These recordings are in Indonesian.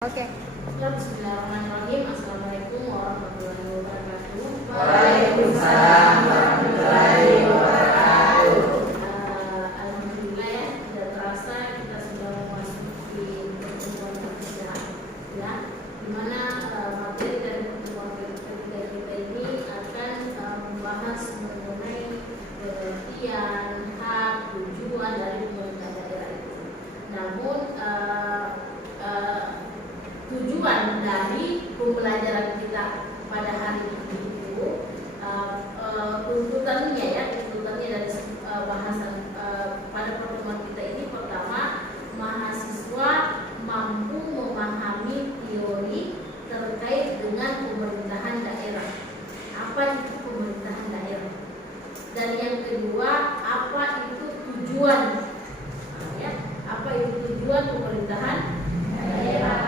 Oke. Bismillahirrahmanirrahim. Assalamualaikum warahmatullahi wabarakatuh. Waalaikumsalam warahmatullahi wabarakatuh. Alhamdulillah ya, tidak terasa kita sudah memasuki pertemuan ketiga, ya, di mana materi dari pertemuan ketiga kita ini akan membahas mengenai pengertian, hak, tujuan dari pemerintah daerah itu. Namun tujuan dari pembelajaran kita pada hari ini itu tuntutannya dari bahasan pada pertemuan kita ini, pertama, mahasiswa mampu memahami teori terkait dengan pemerintahan daerah. Apa itu pemerintahan daerah? Dan yang kedua, apa itu tujuan? Apa itu tujuan pemerintahan daerah?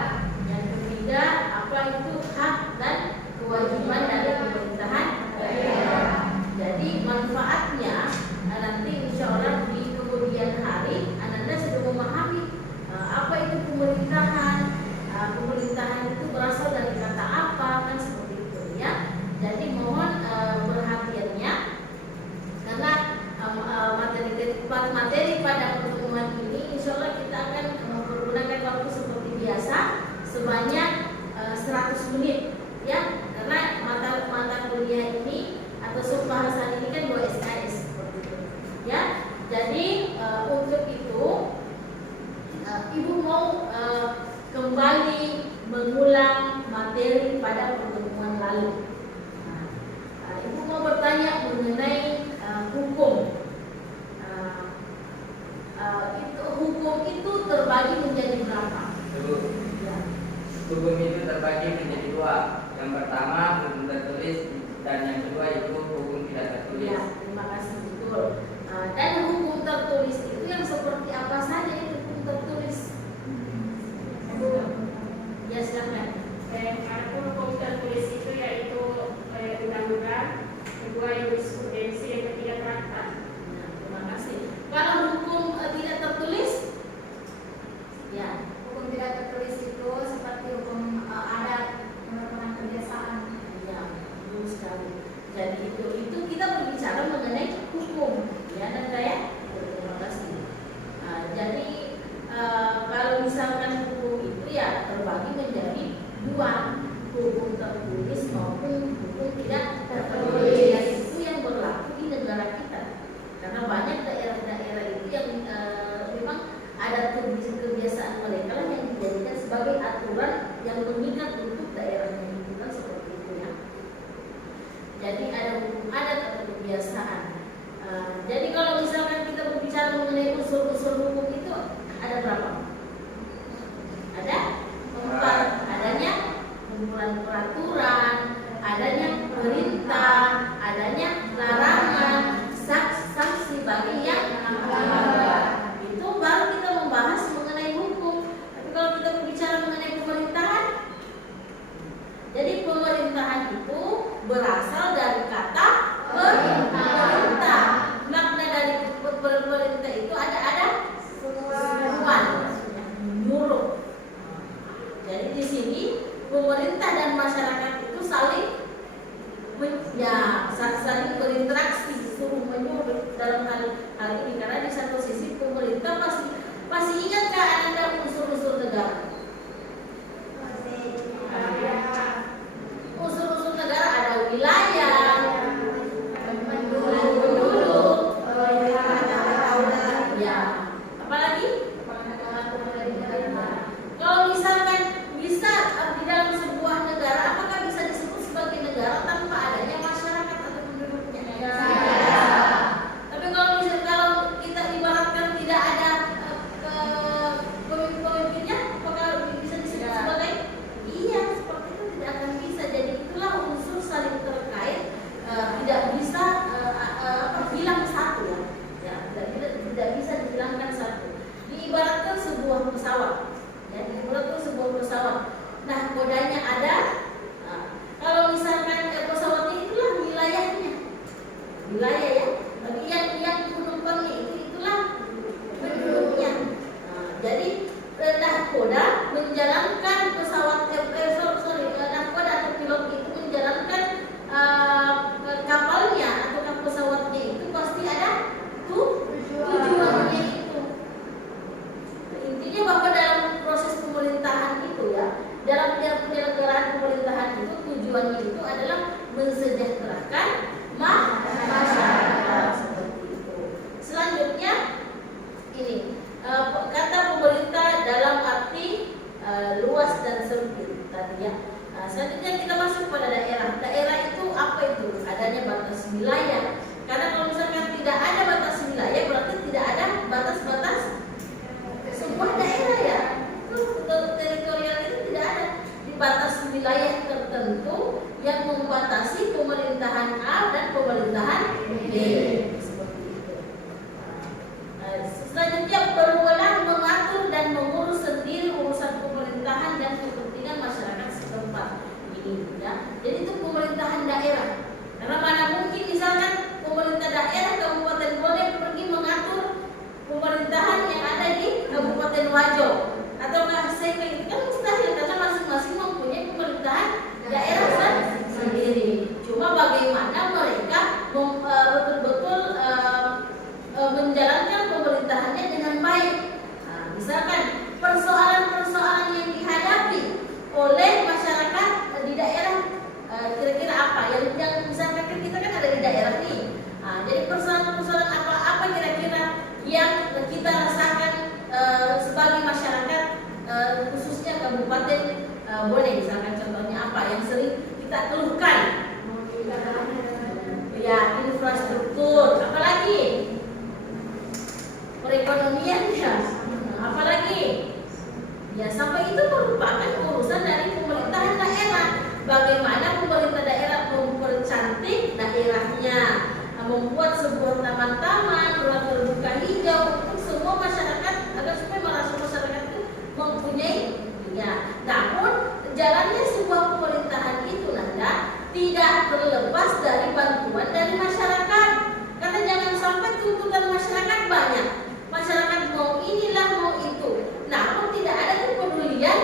Apa itu hak dan kewajiban dari pemerintahan daerah. Jadi manfaatnya nanti insya Allah di kemudian hari Anda sudah memahami apa itu pemerintahan. Pemerintahan itu berasal dari kata apa, kan seperti itu ya. Jadi mohon perhatiannya, karena materi pada pertemuan ini insya Allah kita akan menggunakan waktu seperti biasa sebanyak 100 menit ya, karena mata kuliah ini atau subbahasan ini kan 2 SKS seperti itu ya. Jadi untuk itu Ibu mau kembali mengulang materi pada pertemuan lalu. Ibu mau bertanya mengenai hukum. Hukum itu terbagi menjadi berapa? Hukum itu terbagi menjadi 2. Yang pertama hukum tertulis dan yang kedua itu hukum tidak tertulis. Ya, terima kasih, betul. Dan hukum tertulis itu yang seperti apa saja itu hukum tertulis? Ya, silakan. Hukum tertulis itu yaitu undang-undang, kedua jurisprudensi, yang ketiga traktat. Nah, terima kasih. Kalau hukum tidak tertulis, ya. Hukum tidak tertulis itu seperti hukum adat, undang-undang kebiasaan. Ya, betul sekali. Jadi itu kita berbicara mengenai hukum, ya, dan saya terima kasih. Jadi kalau misalkan hukum itu ya terbagi menjadi 2, hukum tertulis maupun hukum tidak tertulis. Itu yang berlaku di negara kita. Karena banyak daerah-daerah itu yang memang ada kebiasaan mereka lah yang dijadikan sebagai aturan yang mengikat untuk daerahnya itu, kan seperti itu ya. Jadi ada hukum adat atau kebiasaan. Jadi kalau misalkan kita berbicara mengenai unsur-unsur hukum itu ada berapa? Ada 4. Adanya kumpulan peraturan, adanya perintah, adanya larangan, sanksi bagi yang melanggar. Itu baru kita membahas mengenai hukum. Tapi kalau kita berbicara mengenai pemerintahan, jadi pemerintahan itu berasal dari kata perintah. Makna dari perintah itu ada seruan, menyuruh. Jadi di sini pemerintah dan masyarakat itu saling berinteraksi, suruh menyuruh dalam hal ini, karena di satu sisi pemerintah masih ingatkah Anda unsur-unsur negara? Unsur-unsur negara ada wilayah, penduduk, ya, apalagi? Kalau misalkan bisa di dalam sebuah negara, apakah bisa disebut sebagai negara tanpa adanya masyarakat atau penduduknya? Tapi kalau kita ibaratkan tidak ada pemimpin-pemimpinnya, apakah bisa disebut sebagai? Iya, seperti itu tidak akan bisa. Jadi itulah unsur saling terkait, tidak bisa bilang satu ya, tidak bisa dihilangkan satu. Diibaratkan sebuah pesawat. Ya, diibaratkan sebuah pesawat. Nah, kodanya ada. Kalau misalkan pesawat itulah wilayahnya, wilayah ya. Bagian yang penumpangnya itulah penduduknya. Jadi koda menjalankan pesawat dalam penyelenggaraan pemerintahan itu tujuannya itu adalah mensejahterakan masyarakat seperti itu. Selanjutnya ini kata pemerintah dalam arti luas dan sempit tadi ya. Selanjutnya kita masuk pada daerah. Daerah itu apa itu? Adanya batas wilayah. Karena kalau misalkan tidak ada batas wilayah berarti tidak ada batas-batas sebuah daerah ya. Itu teritorial itu tidak ada di batas wilayah tertentu yang membatasi pemerintahan A dan pemerintahan B. Seperti itu. Selanjutnya berwenang mengatur dan mengurus sendiri urusan pemerintahan dan kepentingan masyarakat setempat. Ini ya. Jadi itu pemerintahan daerah. Karena mana mungkin misalkan pemerintah daerah Kabupaten Bone pergi mengatur pemerintahan yang ada di Kabupaten Wajo atau Kasih itu kan mustahil karena masing-masing mempunyai pemerintahan daerah sendiri. Cuma bagaimana mereka betul-betul menjalankan pemerintahannya dengan baik. Nah, misalkan persoalan-persoalan yang dihadapi oleh masyarakat di daerah kira-kira apa yang misalkan kita kan ada di daerah nih. Nah, jadi persoalan-persoalan apa kira-kira yang kita rasakan sebagai masyarakat khususnya Kabupaten Bone misalkan contohnya apa yang sering kita keluhkan? Ya, infrastruktur, apalagi perekonomian ya, apalagi ya sampai itu merupakan urusan dari pemerintahan daerah. Bagaimana pemerintah daerah mempercantik daerahnya, membuat sebuah taman-taman, ruang terbuka hijau untuk semua masyarakat agar supaya merasa masyarakat itu mempunyai ya. Namun jalannya sebuah pemerintahan itu Nanda tidak terlepas dari bantuan dari masyarakat. Karena jangan sampai tuntutan masyarakat banyak. Masyarakat mau inilah mau itu. Namun tidak ada kepedulian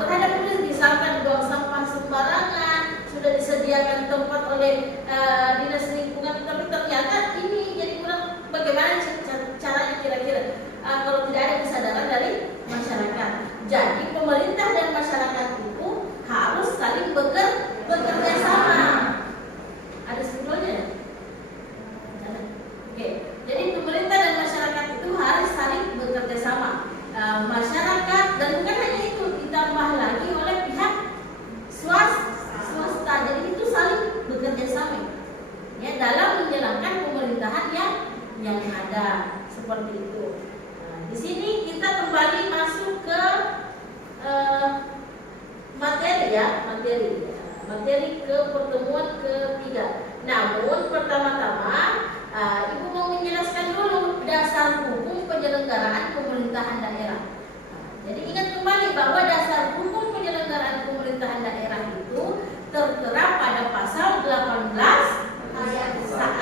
terhadap itu. Misalkan buang sampah sembarangan, sudah disediakan tempat oleh dinas lingkungan, tapi ternyata ini jadi kurang. Bagaimana caranya kira-kira? Kalau tidak ada kesadaran dari masyarakat. Jadi pemerintah dan masyarakat itu harus saling bekerja sama. Ada sebetulnya? Oke. Jadi pemerintah dan masyarakat itu harus saling bekerja sama. Masyarakat dan bukan hanya itu, ditambah lagi oleh pihak swasta. Jadi itu saling bekerja sama ya dalam menjalankan pemerintahan yang ada seperti itu. Nah, di sini kita kembali masuk ke materi ke pertemuan ketiga. Namun pertama-tama Ibu mau menjelaskan dulu dasar hukum penyelenggaraan pemerintahan daerah. Jadi ingat kembali bahwa dasar hukum penyelenggaraan pemerintahan daerah itu tertera pada pasal 18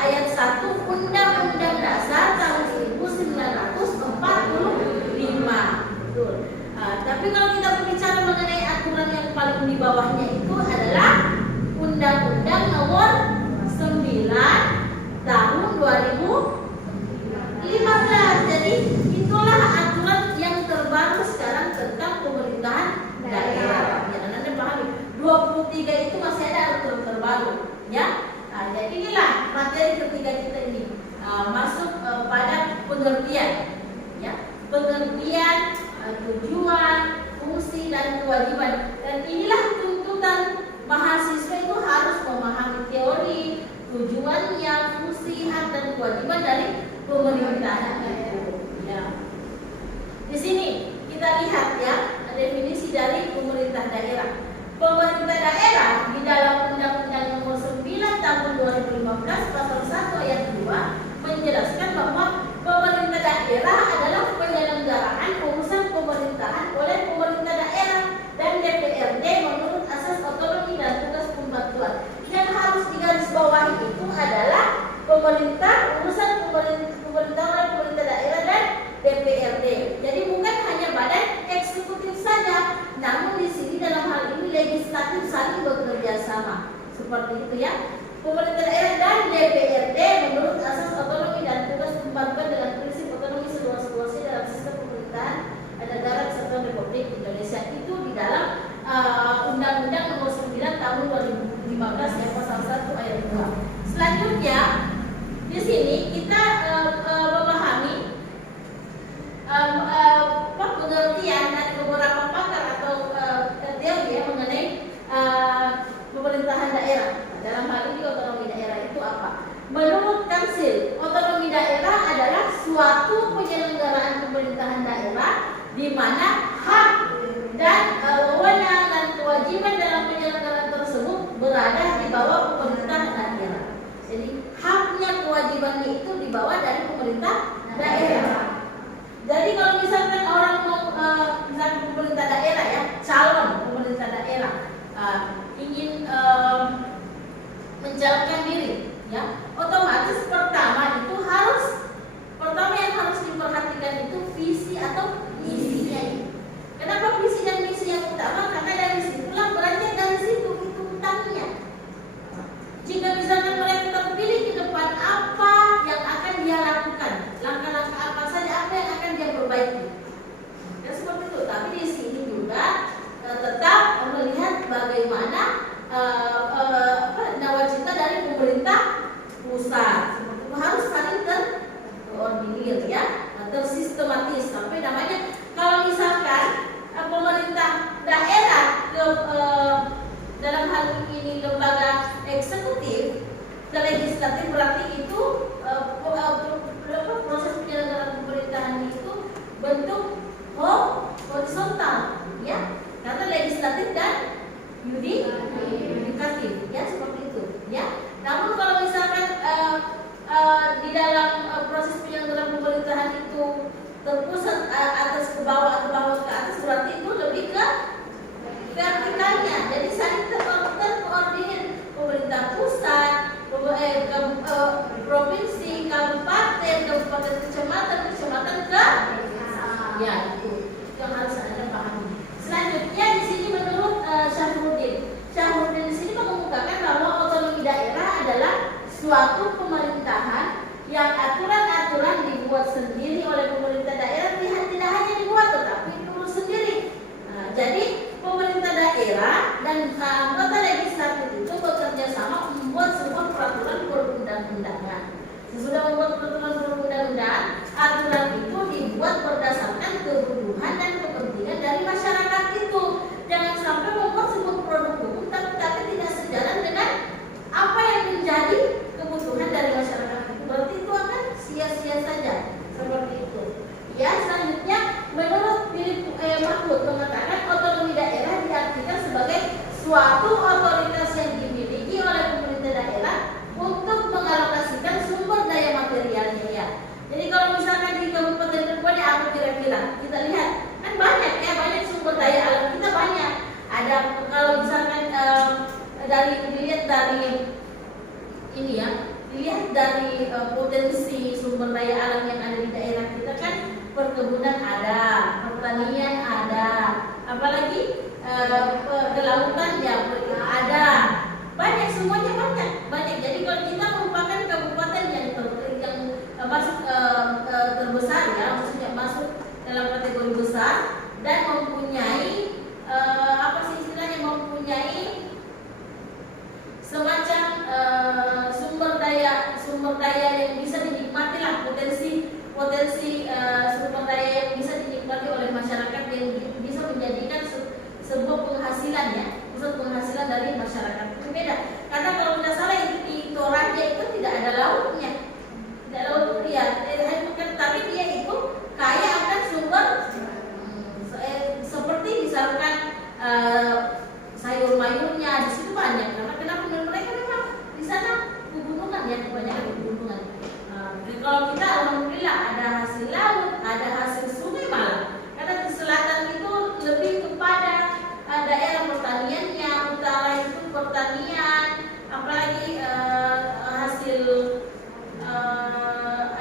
ayat 1 Undang-Undang Dasar tahun 1945. Betul. Tapi kalau kita berbicara mengenai aturan yang paling di bawahnya itu adalah Undang-Undang Nomor 9 tahun 2015. Jadi itulah aturan yang terbaru sekarang tentang pemerintahan daerah. Ya, Anda pahami. 23 itu masih ada aturan terbaru, ya. Nah, jadi inilah materi ketiga kita ini masuk pada pengertian, ya, pengertian tujuan, fungsi dan kewajiban. Dan inilah tuntutan mahasiswa itu harus memahami teori, tujuannya, fungsi, hak dan kewajiban dari pemerintahan itu. Ya. Di sini kita lihat ya definisi dari pemerintah daerah. Pemerintah daerah di dalam Undang-Undang Nomor 9 Tahun 2015 Pasal 1 Ayat 2 menjelaskan bahwa pemerintah daerah adalah penyelenggaraan urusan pemerintahan oleh pemerintah daerah dan DPRD menurut asas otonomi dan tugas pembantuan. Yang harus digarisbawahi itu adalah urusan pemerintah oleh pemerintah daerah dan DPRD. Jadi bukan hanya badan eksekutif saja, namun di sini dalam hal ini legislatif saling bekerja sama. Seperti itu ya. Pemerintah daerah dan DPRD menurut asas otonomi dan tugas pembantuan dengan prinsip otonomi seluas-luasnya dalam sistem pemerintahan negara Kesatuan Republik Indonesia itu di dalam daerah ke dalam hal ini lembaga eksekutif ke legislatif, berarti itu proses penyelenggaraan pemerintahan itu bentuk horizontal, ya, karena legislatif dan yudikatif, ya, seperti itu, ya. Namun kalau misalkan di dalam proses penyelenggaraan pemerintahan itu terpusat atas ke bawah atau bawah ke atas, berarti itu lebih ke vertikalnya. Jadi saling terkoordinir pemerintah pusat, provinsi, kabupaten, kecamatan ke ya, itu yang harus Anda pahami. Selanjutnya di sini menurut Syahruddin di sini mengemukakan bahwa otonomi daerah adalah suatu pemerintahan yang aturan-aturan dibuat sendiri oleh pemerintah daerah, tidak hanya dibuat tetapi diurus sendiri. Jadi pemerintah daerah dan anggota legislatif itu bekerja sama membuat sebuah peraturan perundang-undangan. Sesudah membuat peraturan perundang-undangan, aturan itu dibuat berdasarkan kebutuhan dan kepentingan dari masyarakat itu. Jangan sampai membuat sebuah produk hukum tapi tidak sejalan dengan apa yang menjadi kebutuhan dari masyarakat itu. Berarti itu akan sia-sia saja, seperti itu. Ya, selanjutnya menurut Philip Mahmud mengatakan otonomi daerah diartikan sebagai suatu otoritas yang dimiliki oleh pemerintah daerah untuk mengalokasikan sumber daya materialnya, ya. Jadi kalau misalkan di Kabupaten Cirebon apa kira-kira? Kita lihat kan banyak, ya, banyak sumber daya alam kita banyak. Ada kalau misalkan dilihat dari ini, ya, dilihat dari potensi sumber daya alam yang ada di daerah kita kan, perkebunan ada, pertanian ada, apalagi kelautan ya ada, banyak, semuanya banyak. Jadi kalau kita merupakan kabupaten yang masuk terbesar, ya, maksudnya masuk dalam kategori besar dan mempunyai mempunyai semacam sumber daya yang bisa dinikmati lah, potensi sumber daya yang bisa dinikmati oleh masyarakat, yang bisa menjadikan sebuah penghasilan, ya, pusat penghasilan dari masyarakat. Itu beda, karena kalau tidak salah itu di Toraja itu tidak ada lautnya, tapi dia itu kaya akan sumber seperti misalkan sayur-mayurnya di situ banyak. Kenapa mereka memang di sana pegunungan, ya, kebanyakan pegunungan. Kalau kita alhamdulillah ada hasil laut, ada hasil sungai malah. Karena di selatan itu lebih kepada daerah pertaniannya, utara itu pertanian, apalagi hasil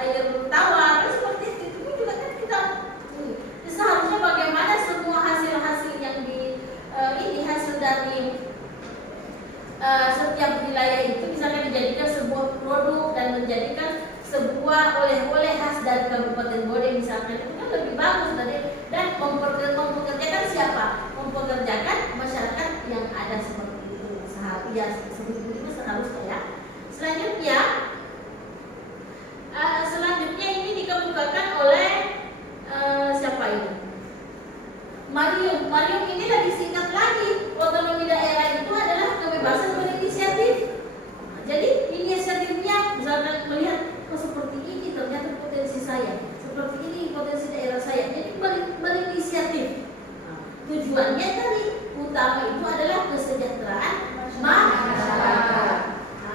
air tawar, seperti itu juga kan kita. Seharusnya bagaimana semua hasil-hasil yang ini hasil dari setiap wilayah itu misalnya dijadikan sebuah produk dan menjadikan sebuah oleh-oleh khas dari Kabupaten Bode misalnya, itu kan lebih bagus dan mempekerjakan siapa? Mempekerjakan masyarakat yang ada seperti itu. Seperti itu seharusnya, ya. Selanjutnya ini dikemukakan oleh siapa ini? Marium ini lebih singkat lagi. Otonomi daerah itu adalah kebebasan berinisiatif. Jadi inisiatifnya misalkan melihat seperti ini ternyata potensi saya, seperti ini potensi daerah saya. Jadi berinisiatif. Tujuannya tadi utama itu adalah kesejahteraan masyarakat.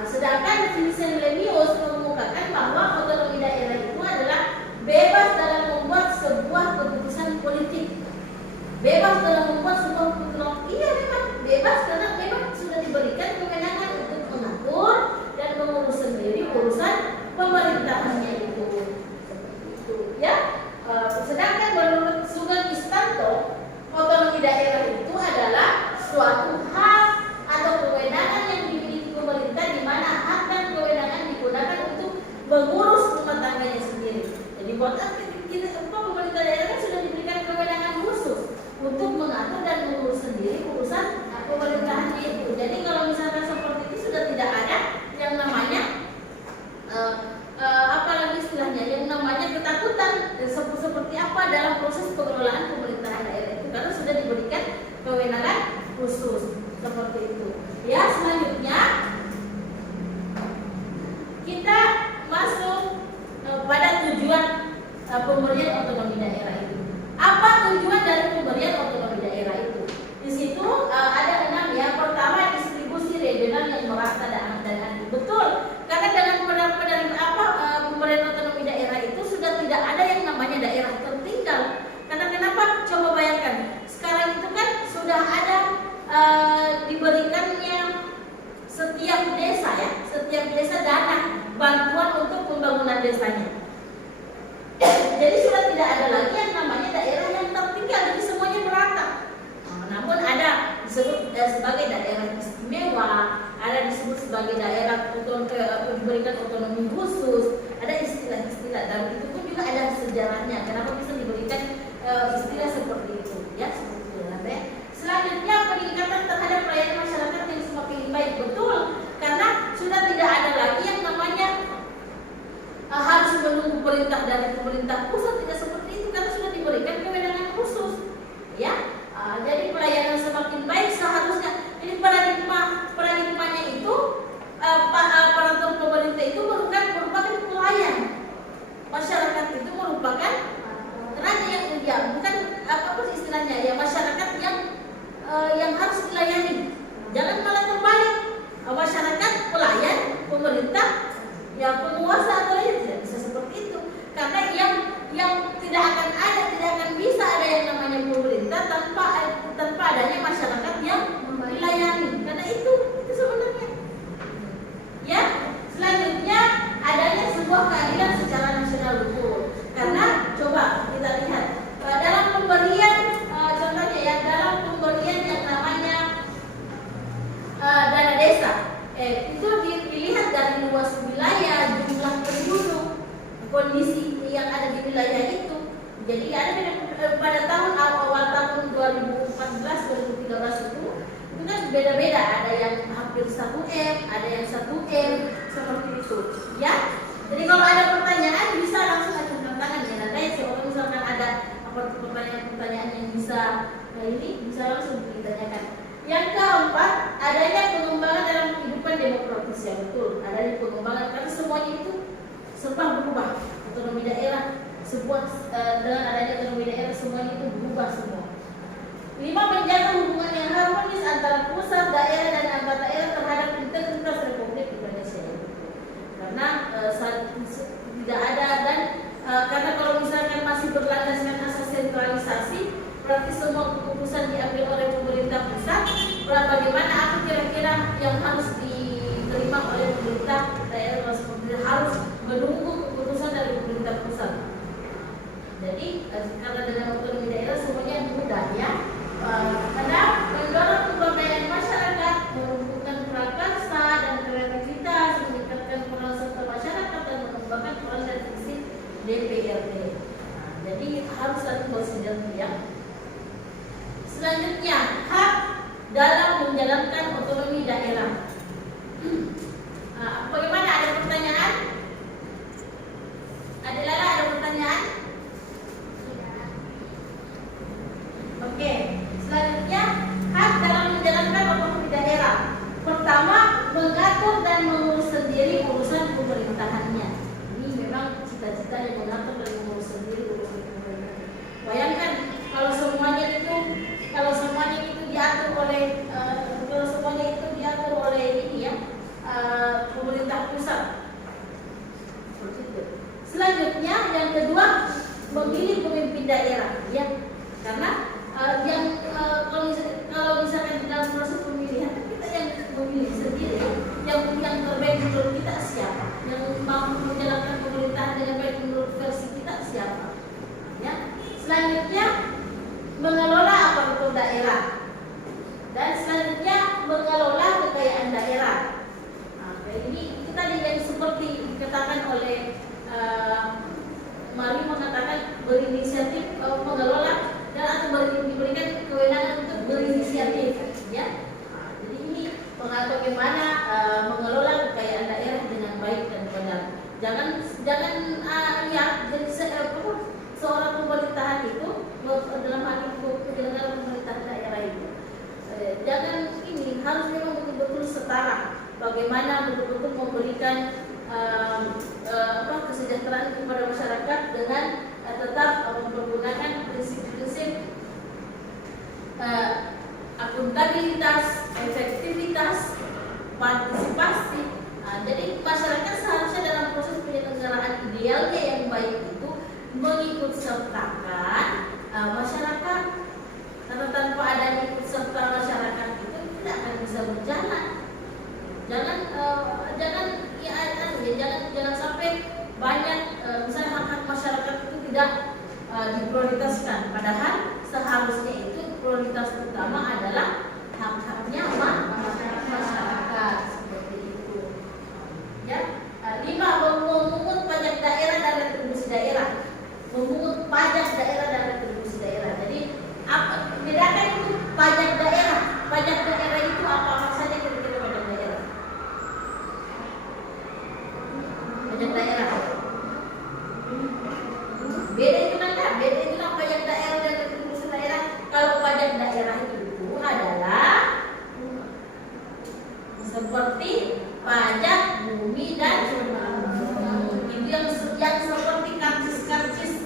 Sedangkan Vincent Lemieux mengemukakan bahwa otonomi daerah itu adalah bebas dalam membuat sebuah keputusan politik. Bebas dalam membuat sebuah keputusan. Iya, memang bebas karena memang sudah diberikan kewenangan untuk mengatur dan mengurus sendiri urusan pemerintahannya itu. Seperti itu, ya. Sedangkan menurut Sugeng Istanto, otonomi daerah itu adalah suatu hak atau kewenangan yang dimiliki pemerintah di mana hak dan kewenangan digunakan untuk mengurus rumah tangganya sendiri. Jadi buat pemerintah daerah kan sudah diberikan kewenangan khusus untuk mengatur dan mengurus sendiri urusan pemerintahannya itu. Jadi kalau misalkan seperti itu sudah tidak ada yang namanya apalagi istilahnya yang namanya ketakutan seperti apa dalam proses pengelolaan pemerintahan daerah itu, karena sudah diberikan kewenangan kewenangan khusus seperti itu. Ya, selanjutnya kita masuk pada tujuan pemberian otonomi daerah itu. Apa tujuan dari pemberian otonomi daerah itu? Di situ ada 6 ya. Pertama, distribusi regional yang merata dan adil. Betul, karena dengan pemberian otonomi daerah itu sudah tidak ada yang namanya daerah tertinggal. Karena kenapa? Coba bayangkan, sekarang itu kan sudah ada diberikannya setiap desa dana bantuan untuk pembangunan desanya. Jadi sudah tidak ada lagi yang namanya daerah yang tertinggal, jadi semuanya merata. Namun ada disebut sebagai daerah istimewa, ada disebut sebagai daerah diberikan otonomi khusus, ada istilah-istilah, dan itu pun juga ada sejarahnya. Kenapa bisa diberikan istilah seperti itu? Ya, seperti itu. Selanjutnya, peningkatan terhadap pelayanan masyarakat yang semakin baik. Betul, karena sudah tidak ada lagi yang namanya harus menunggu perintah dari pemerintah pusat, tidak seperti itu karena sudah diberikan kewenangan khusus. Ya, jadi pelayanan semakin baik seharusnya. Jadi paradigmanya itu aparatur pemerintah itu merupakan pelayan, masyarakat itu merupakan raja yang bukan apa istilahnya ya, masyarakat yang harus dilayani. Jangan malah terbalik, masyarakat pelayan, pemerintah ya penguasa atau lain, tidak bisa seperti itu. Karena yang tidak akan bisa ada yang namanya pemerintah tanpa adanya masyarakat yang dilayani. Karena itu sebenarnya. Ya, selanjutnya adanya sebuah keadilan secara nasional betul. Karena coba kita lihat dalam pemberian contohnya ya, dalam pemberian yang namanya dana desa, itu dilihat dari luas wilayah, jumlah penduduk, kondisi yang ada di wilayah itu. Jadi ada pada awal tahun 2014-2013 itu kan beda-beda, ada yang hampir 1M, ada yang 1M, seperti itu. Ya, jadi kalau ada pertanyaan bisa langsung ajukan tangan ya. Nanti kalau misalkan ada pertanyaan yang bisa langsung ditanyakan. Yang keempat, adanya pengembangan dalam kehidupan demokratis ya, betul. Adanya pengembangan karena semuanya itu serba berubah. Otonomi daerah, dengan adanya otonomi daerah semuanya itu berubah semua. 5, menjaga hubungan yang harmonis antara pusat, daerah dan antar daerah terhadap integritas Republik Indonesia. Karena tidak ada dan karena kalau misalkan masih berlandaskan asas sentralisasi, berarti semua keputusan diambil oleh pemerintah pusat. Bagaimana aku kira-kira yang harus diterima oleh pemerintah daerah harus menunggu keputusan dari pemerintah pusat. Jadi karena dengan otonomi daerah semuanya mudah ya. Karena mendorong pemberdayaan masyarakat, menumbuhkan prakarsa dan kreativitas, meningkatkan peran serta masyarakat dan mengembangkan peran dan fungsi DPRD. Jadi harus satu konsider ya. Selanjutnya, hak dalam menjalankan otonomi daerah. Bagaimana, ada pertanyaan? Ada Lala, ada pertanyaan? Oke, selanjutnya hak dalam menjalankan otonomi daerah. Pertama, mengatur dan mengurus sendiri urusan pemerintahannya. Ini memang cita-cita yang mengatur dan mengurus sendiri urusan pemerintahan. Bayangkan kalau semuanya itu diatur oleh ini ya, pemerintah pusat. Seperti itu. Selanjutnya yang kedua, memilih pemimpin daerah ya. Karena kalau misalkan di dalam proses pemilihan kita yang memilih sendiri, yang terbaik menurut kita siapa, yang mampu menjalankan pemerintahan dengan baik menurut versi kita siapa. Ya. Selanjutnya mengelola aparatur daerah dan selanjutnya mengelola kekayaan daerah. Ini kita yang seperti dikatakan oleh Mari mengatakan berinisiatif mengelola dan atau diberikan kewenangan untuk berinisiatif ya. Jadi ini bagaimana mengelola kekayaan daerah dengan baik dan benar. Jangan jadi seorang pemerintahan itu dalam hal itu penyelenggara pemerintahan daerah itu jangan ini, harus memang betul-betul setara. Bagaimana betul-betul memberikan kesejahteraan kepada masyarakat dengan tetap menggunakan prinsip-prinsip akuntabilitas, efektivitas, partisipasi. Jadi masyarakat seharusnya dalam proses penyelenggaraan idealnya yang baik itu mengikut sertakan masyarakat. Karena tanpa adanya ikut serta masyarakat itu tidak akan bisa berjalan. Jangan sampai banyak misalnya hak-hak masyarakat itu tidak diprioritaskan. Padahal seharusnya itu prioritas utama adalah hak-haknya masyarakat seperti itu. Ya, 5 memungut pajak daerah dan retribusi daerah. Memungut pajak daerah dan retribusi daerah. Jadi apa bedakan itu pajak daerah? Pajak daerah itu apa saja kira-kira pajak daerah? Pajak daerah. Beda itu kan pajak daerah dan retribusi daerah. Kalau pajak daerah itu adalah seperti pajak bumi dan itu yang seperti karcis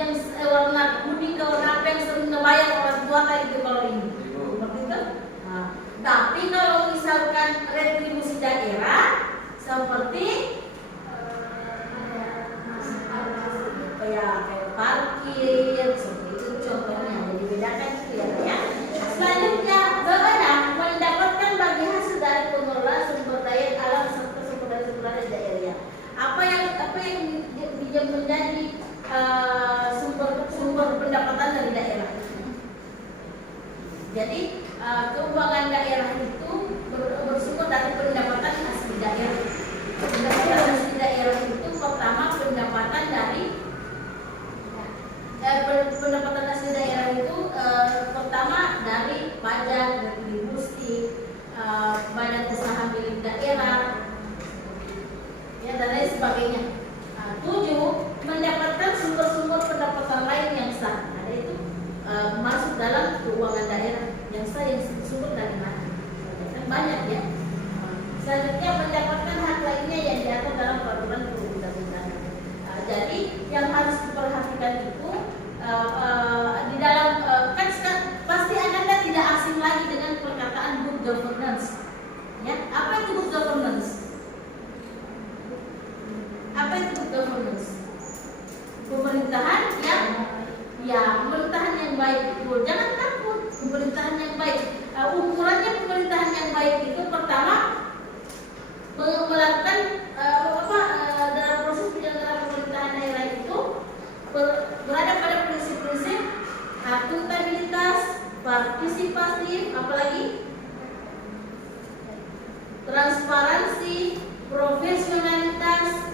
yang warna kuning ke warna apa yang sering ngebayar orang tua kayak gitu kalau ini seperti itu. Tapi kalau misalkan retribusi daerah seperti kayak parkir seperti itu contohnya. Jadi bedakan itu ya. Selanjutnya bagaimana mendapatkan bagi hasil dari pengelolaan sumber daya alam serta sumber daya daerah. Apa yang menjadi sumber pendapatan dari daerah. Jadi keuangan daerah itu bersumber dari pendapatan asli daerah. Pendapatan asli daerah itu pertama pendapatan dari pendapatan asli daerah itu pertama dari pajak, retribusi, badan usaha milik daerah, ya dan lain sebagainya. 7 mendapatkan sumber-sumber pendapatan lain yang sah. Ada itu masuk dalam keuangan daerah yang sah yang sumber dari mana? Kan banyak ya. Selanjutnya mendapatkan hak lainnya yang diatur dalam peraturan perundang-undangan. Jadi yang harus diperhatikan itu di dalam kan pasti Anda tidak asing lagi dengan perkataan good governance. Ya, apa itu good governance? Apa itu good governance? Pemerintahan pemerintahan yang baik. Jangan takut, pemerintahan yang baik. Ukurannya pemerintahan yang baik itu pertama melakukan dalam proses penyelenggaraan pemerintahan daerah itu berada pada prinsip-prinsip akuntabilitas, partisipatif, apalagi transparansi, profesionalitas.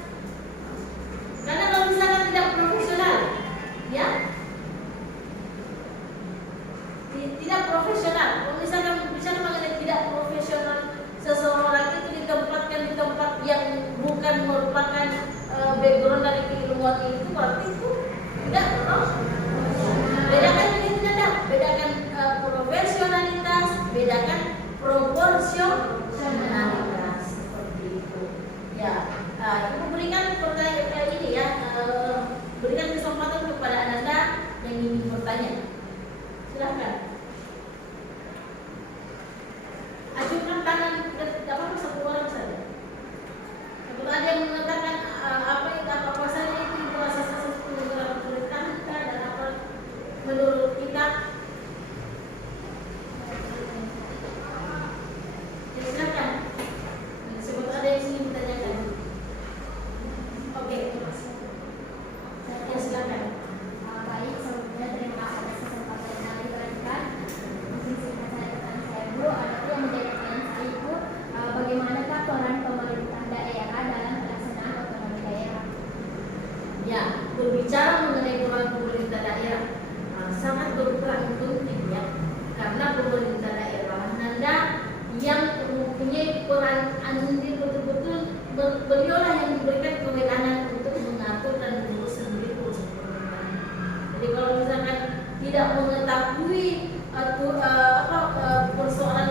Karena kalau misalkan tidak profesional, ya tidak profesional. Kalau misalkan mengenai tidak profesional, seseorang itu ditempatkan di tempat yang bukan merupakan background dari keilmuan itu, berarti itu tidak profesional. Bedakan ini tidak, bedakan profesionalitas, bedakan proporsionalitas seperti itu. Ya, ibu berikan pertanyaan ini ya, berikan kesempatan kepada Anda yang ingin bertanya. Silahkan. Ajukan tangan satu orang saja. Kalau ada yang mengatakan apa saja itu asas-asas penyelenggaraan pemerintahan dan apa menurut kita. Ya, silakan. Sebut ada yang ingin ditanyakan. Oke. Ya, silakan. Baik, sebelumnya terima kasih atas kesempatan yang diberikan. Mungkin singkat saya pertanyaan saya dulu, ada yang menjadi pertanyaan saya itu bagaimanakah peran pemerintah daerah dalam pelaksanaan otonomi daerah? Ya, berbicara mengenai peran pemerintah daerah sangat berperan penting ya, karena pemerintah daerah Nanda yang mempunyai peran andil betul-betul beliaulah yang diberikan kewenangan untuk mengatur dan mengurus sendiri urusan pemerintahan. Jadi kalau misalkan tidak mengetahui persoalan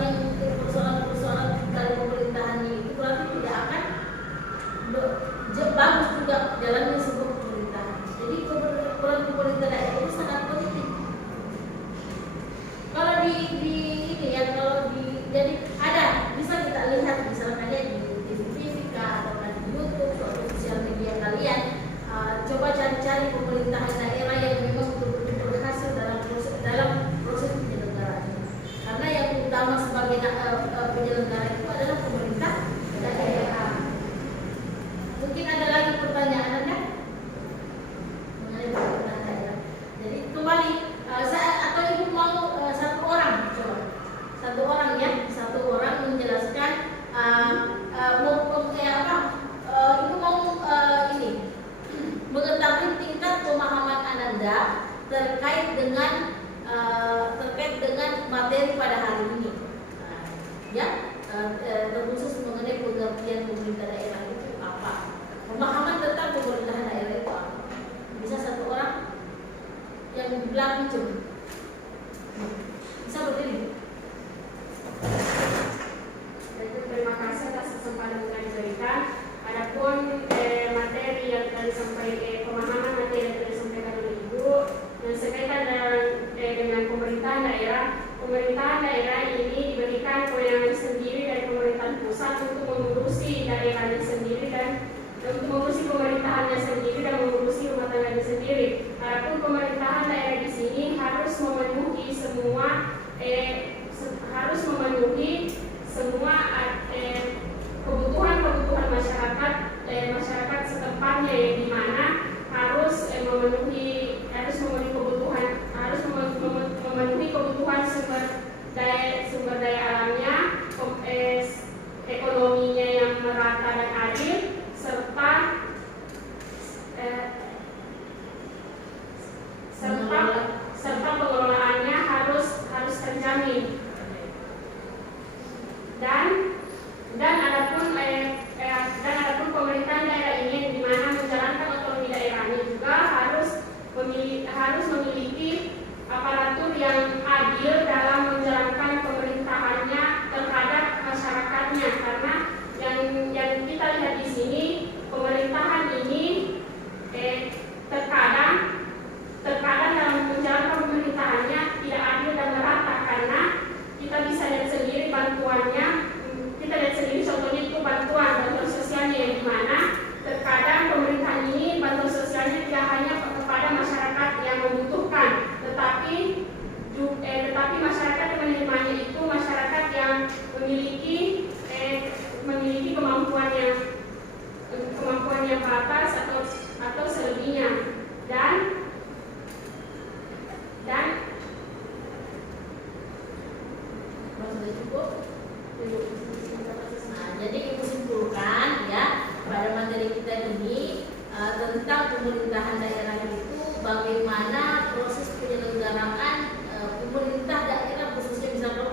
Jadi ada bisa kita lihat misalnya di TV atau di YouTube atau sosial media kalian. Coba cari-cari pemerintahan daerah yang memang betul-betul berhasil dalam proses penyelenggaraan. Karena yang utama sebagai penyelenggara itu adalah pemerintah daerah. Mungkin ada lagi pertanyaan Anda mengenai pemerintahan daerah. Jadi kembali atau ibu mau satu orang menjelaskan ibu mau ini mengetahui tingkat pemahaman Ananda terkait dengan materi pada hari ini, terkhusus mengenai pengertian pemerintah daerah itu apa, pemahaman tentang pemerintahan daerah itu apa. Bisa satu orang yang bilang coba, bisa berdiri. Terima kasih atas kesempatan yang diberikan. Adapun materi yang tadi pemahaman materi yang tadi disampaikan oleh Ibu yang sekaitan dengan pemerintahan daerah ini diberikan kewenangan sendiri dari pemerintahan pusat untuk mengurusi daerahnya sendiri dan untuk mengurusi pemerintahannya sendiri dan mengurusi rumah tangganya sendiri. Adapun pemerintahan daerah di sini harus memenuhi semua kebutuhan masyarakat setempatnya, yang dimana harus memenuhi kebutuhan sumber daya alamnya, ekonominya yang merata dan adil, serta pengelolaannya harus terjamin. Dan adapun pemerintahan daerah ini di mana menjalankan otonomi daerahnya juga harus memiliki aparatur yang adil dalam menjalankan pemerintahannya terhadap masyarakatnya, karena yang kita lihat di sini pemerintahan ini terkadang dalam menjalankan pemerintahannya tidak adil dan merata, karena kita bisa lihat sendiri bantuannya. Kita lihat sendiri contohnya itu bantuan sosialnya, yang dimana terkadang pemerintahan ini bantuan sosialnya tidak hanya kepada masyarakat yang membutuhkan, tetapi masyarakat yang menerimanya itu masyarakat yang memiliki kemampuan yang batas atau selebihnya. Dan sudah cukup. Jadi ibu simpulkan ya pada materi kita ini tentang pemerintahan daerah itu bagaimana proses penyelenggaraan pemerintah daerah, khususnya misalnya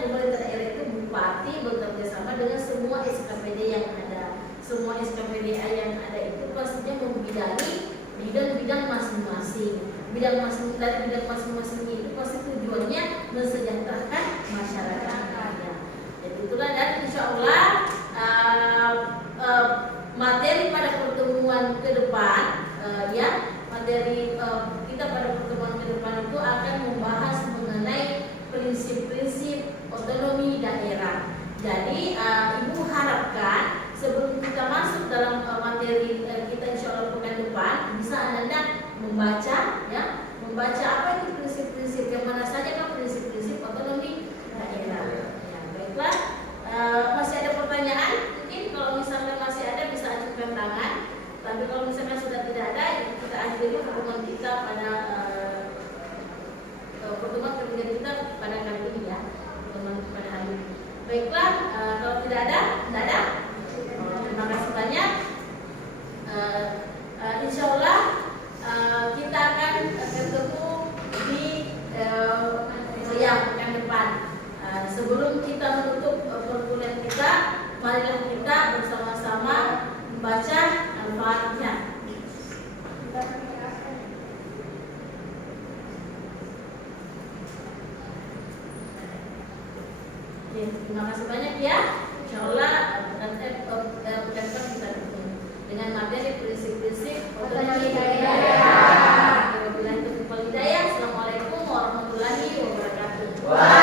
pemerintah daerah itu bupati bekerja sama dengan semua SKPD yang ada. Semua SKPD yang ada itu pastinya membidangi bidang-bidang masing-masing. Dari bidang masing-masing itu pasti tujuannya mensejahterakan masyarakat. Jadi itulah, dan insya Allah materi pada pertemuan ke depan kita pada pertemuan ke depan itu akan membahas mengenai prinsip-prinsip otonomi daerah. Jadi ibu harapkan sebelum kita masuk dalam materi kita insya Allah pekan depan bisa Anda membaca apa itu prinsip-prinsip, yang mana saja kan prinsip-prinsip otonomi daerah. Ya, baiklah. Masih ada pertanyaan? Mungkin kalau misalkan masih ada bisa ajukan tangan. Tapi kalau misalkan sudah tidak ada, kita akhiri pertemuan kita pada pertemuan ketiga kita pada kali ini ya. Pertemuan pada hari ini. Baiklah, kalau tidak ada. Terima kasih banyak. Insya Allah kita akan ketemu di pekan depan. Sebelum kita menutup perkuliahan kita, marilah kita bersama-sama membaca Al-Fatihah. Terima kasih banyak ya. Insya Allah pekan depan kita ketemu dengan materi prinsip-prinsip otonomi daerah. Assalamualaikum warahmatullahi wabarakatuh.